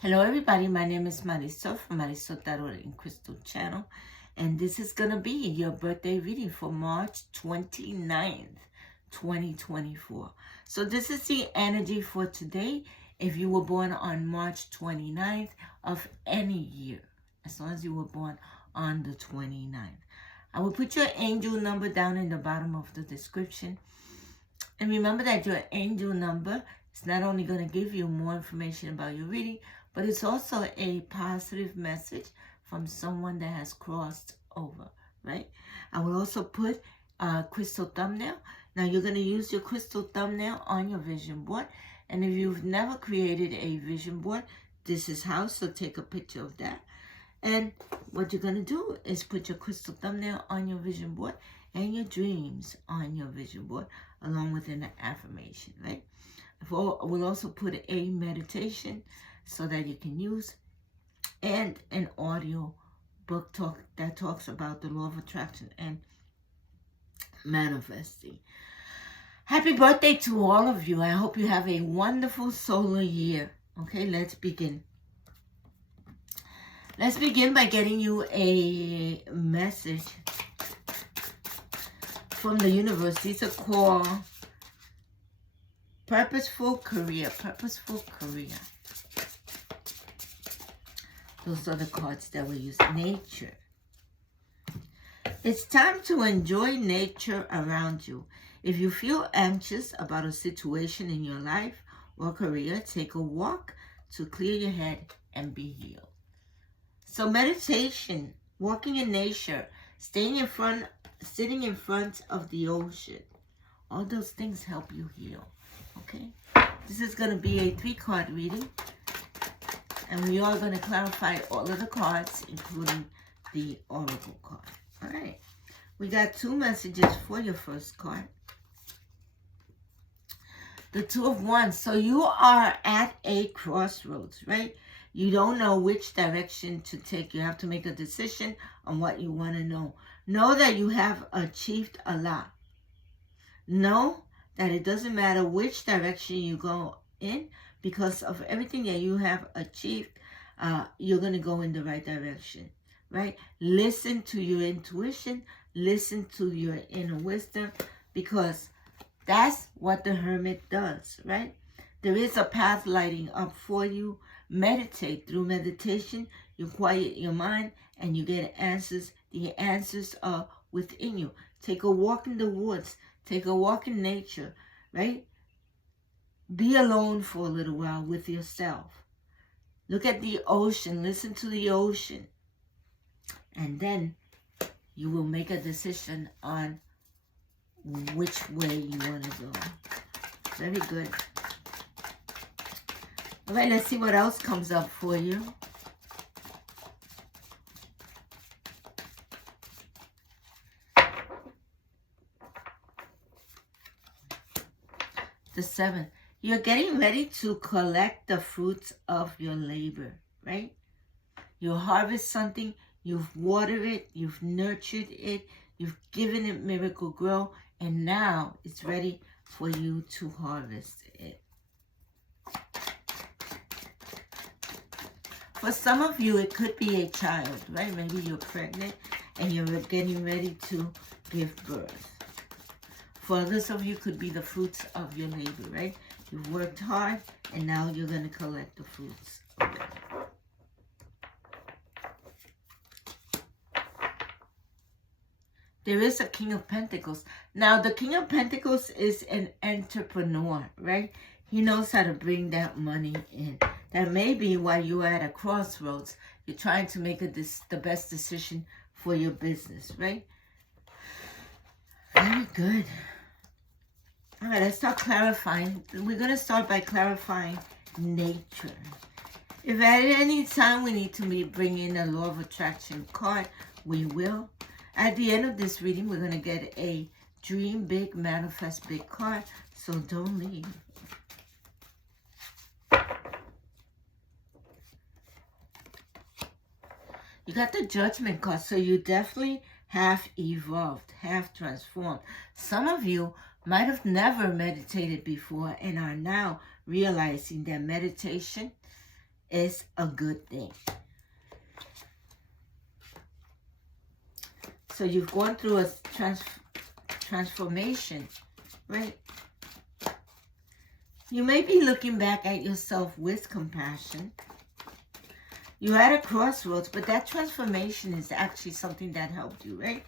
Hello everybody, my name is Marisol from Marisol Tarot and Crystal Channel, and this is going to be your birthday reading for March 29th, 2024. So this is the energy for today if you were born on March 29th of any year, as long as you were born on the 29th. I will put your angel number down in the bottom of the description. And remember that your angel number is not only going to give you more information about your reading, but it's also a positive message from someone that has crossed over, right? I will also put a crystal thumbnail. Now you're going to use your crystal thumbnail on your vision board. And if you've never created a vision board, this is how, so take a picture of that. And what you're going to do is put your crystal thumbnail on your vision board and your dreams on your vision board, along with an affirmation, right? We'll also put a meditation so that you can use, and an audio book that talks about the law of attraction and manifesting. Happy birthday to all of you. I hope you have a wonderful solar year. Okay, let's begin. Let's begin by getting you a message from the universe. These are called Purposeful Career. Purposeful Career. Those are the cards that we use. Nature. It's time to enjoy nature around you. If you feel anxious about a situation in your life or career, take a walk to clear your head and be healed. So meditation, walking in nature, sitting in front of the ocean, all those things help you heal. Okay? This is going to be a 3-card reading. And we are going to clarify all of the cards, including the Oracle card. All right. We got 2 messages for your first card. The 2 of Wands. So you are at a crossroads, right? You don't know which direction to take. You have to make a decision on what you want to know. Know that you have achieved a lot. Know that it doesn't matter which direction you go in, because of everything that you have achieved, you're going to go in the right direction, right? Listen to your intuition. Listen to your inner wisdom, because that's what the Hermit does, right? There is a path lighting up for you. Meditate. Through meditation, you quiet your mind and you get answers. The answers are within you. Take a walk in the woods. Take a walk in nature, right? Be alone for a little while with yourself. Look at the ocean. Listen to the ocean. And then you will make a decision on which way you want to go. Very good. All right, let's see what else comes up for you. The 7. You're getting ready to collect the fruits of your labor, right? You harvest something, you've watered it, you've nurtured it, you've given it miracle grow, and now it's ready for you to harvest it. For some of you, it could be a child, right? Maybe you're pregnant and you're getting ready to give birth. For others of you, could be the fruits of your labor, right? You've worked hard, and now you're going to collect the fruits of it. There is a King of Pentacles. Now, the King of Pentacles is an entrepreneur, right? He knows how to bring that money in. That may be why you are at a crossroads. You're trying to make the best decision for your business, right? Very good. All right, let's start clarifying. We're going to start by clarifying nature. If at any time we need to bring in a law of attraction card, we will. At the end of this reading, we're going to get a dream big, manifest big card, so don't leave. You got the Judgment card, so you definitely have evolved, have transformed. Some of you might have never meditated before and are now realizing that meditation is a good thing. So you've gone through a transformation, right? You may be looking back at yourself with compassion. You're at a crossroads, but that transformation is actually something that helped you, right?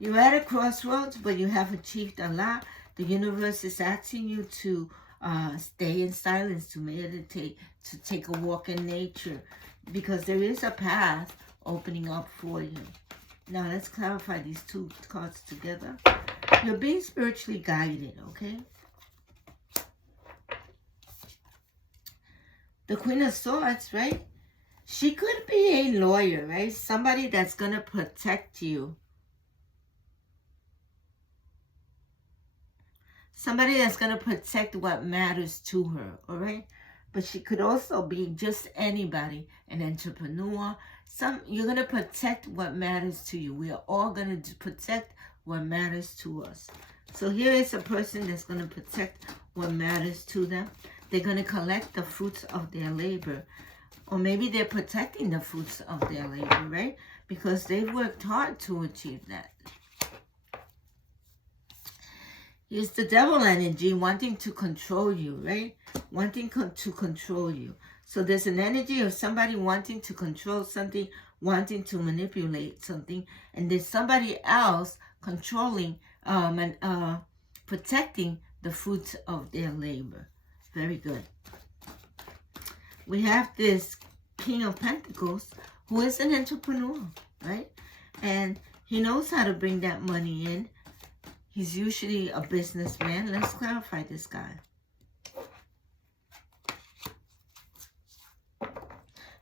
You're at a crossroads, but you have achieved a lot. The universe is asking you to stay in silence, to meditate, to take a walk in nature, because there is a path opening up for you. Now, let's clarify these two cards together. You're being spiritually guided, okay? The Queen of Swords, right? She could be a lawyer, right? Somebody that's going to protect you. Somebody that's going to protect what matters to her, all right? But she could also be just anybody, an entrepreneur. You're going to protect what matters to you. We are all going to protect what matters to us. So here is a person that's going to protect what matters to them. They're going to collect the fruits of their labor. Or maybe they're protecting the fruits of their labor, right? Because they've worked hard to achieve that. Here's the devil energy wanting to control you, right? Wanting to control you. So there's an energy of somebody wanting to control something, wanting to manipulate something. And there's somebody else controlling and protecting the fruits of their labor. Very good. We have this King of Pentacles who is an entrepreneur, right? And he knows how to bring that money in. He's usually a businessman. Let's clarify this guy.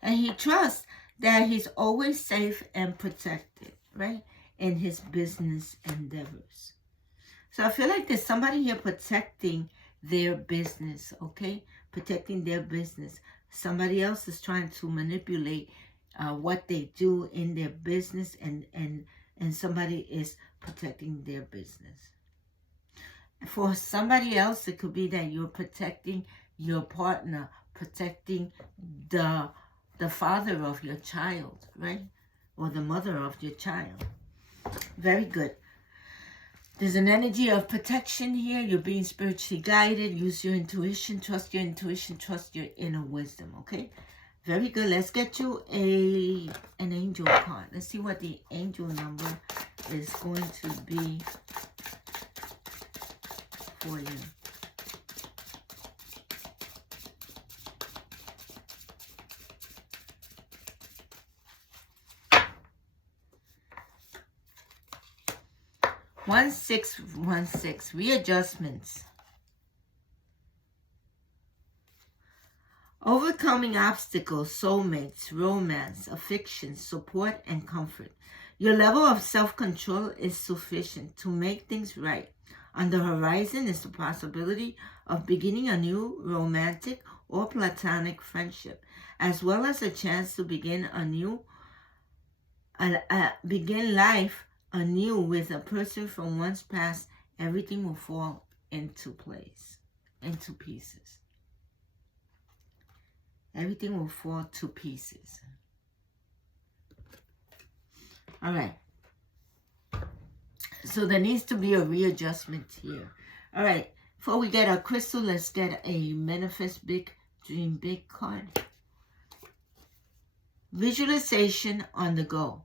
And he trusts that he's always safe and protected, right? In his business endeavors. So I feel like there's somebody here protecting their business, okay? Protecting their business. Somebody else is trying to manipulate what they do in their business, and somebody is protecting their business. For somebody else, it could be that you're protecting your partner, protecting the father of your child, right? Or the mother of your child. Very good. There's an energy of protection here. You're being spiritually guided. Use your intuition. Trust your intuition. Trust your inner wisdom, okay? Very good. Let's get you an angel card. Let's see what the angel number is going to be for you. One, 6, 1, 6. Readjustments. Overcoming obstacles, soulmates, romance, affection, support, and comfort. Your level of self-control is sufficient to make things right. On the horizon is the possibility of beginning a new romantic or platonic friendship, as well as a chance to begin begin life anew with a person from one's past. Everything will fall into place, into pieces. Everything will fall to pieces. All right. So there needs to be a readjustment here. All right. Before we get our crystal, let's get a Manifest Big, Dream Big card. Visualization on the go.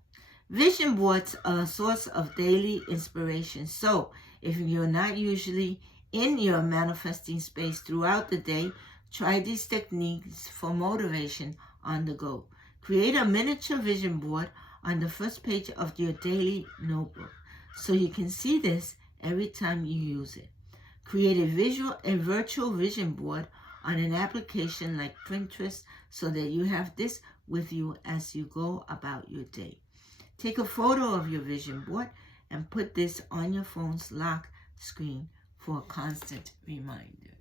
Vision boards are a source of daily inspiration. So if you're not usually in your manifesting space throughout the day, try these techniques for motivation on the go. Create a miniature vision board on the first page of your daily notebook so you can see this every time you use it. Create a virtual vision board on an application like Pinterest so that you have this with you as you go about your day. Take a photo of your vision board and put this on your phone's lock screen for a constant reminder.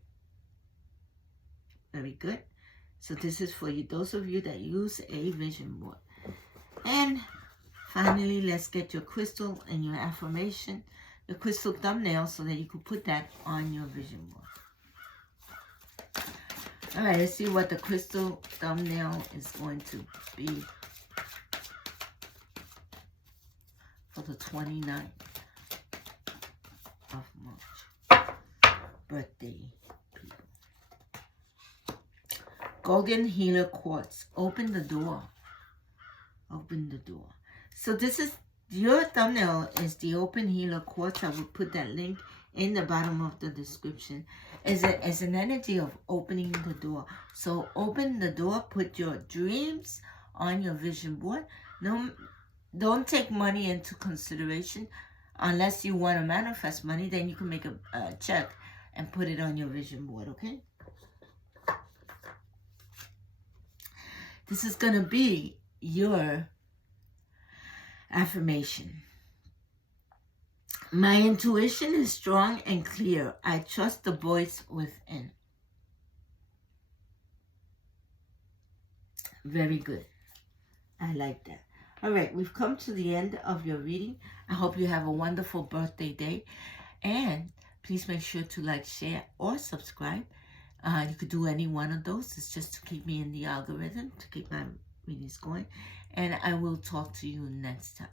Very good. So this is for you, those of you that use a vision board. And finally, let's get your crystal and your affirmation, the crystal thumbnail, so that you can put that on your vision board. All right, let's see what the crystal thumbnail is going to be for the 29th of March. Birthday people. Golden Healer Quartz. Open the door. Open the door. So this is, your thumbnail is the Open Healer Quartz. I will put that link in the bottom of the description. As an energy of opening the door. So open the door, put your dreams on your vision board. No, don't take money into consideration unless you want to manifest money. Then you can make a check and put it on your vision board, okay? This is going to be your affirmation. My intuition is strong and clear. I trust the voice within. Very good. I like that. All right, we've come to the end of your reading. I hope you have a wonderful birthday day. And please make sure to like, share, or subscribe. You could do any one of those. It's just to keep me in the algorithm, to keep my readings going. And I will talk to you next time.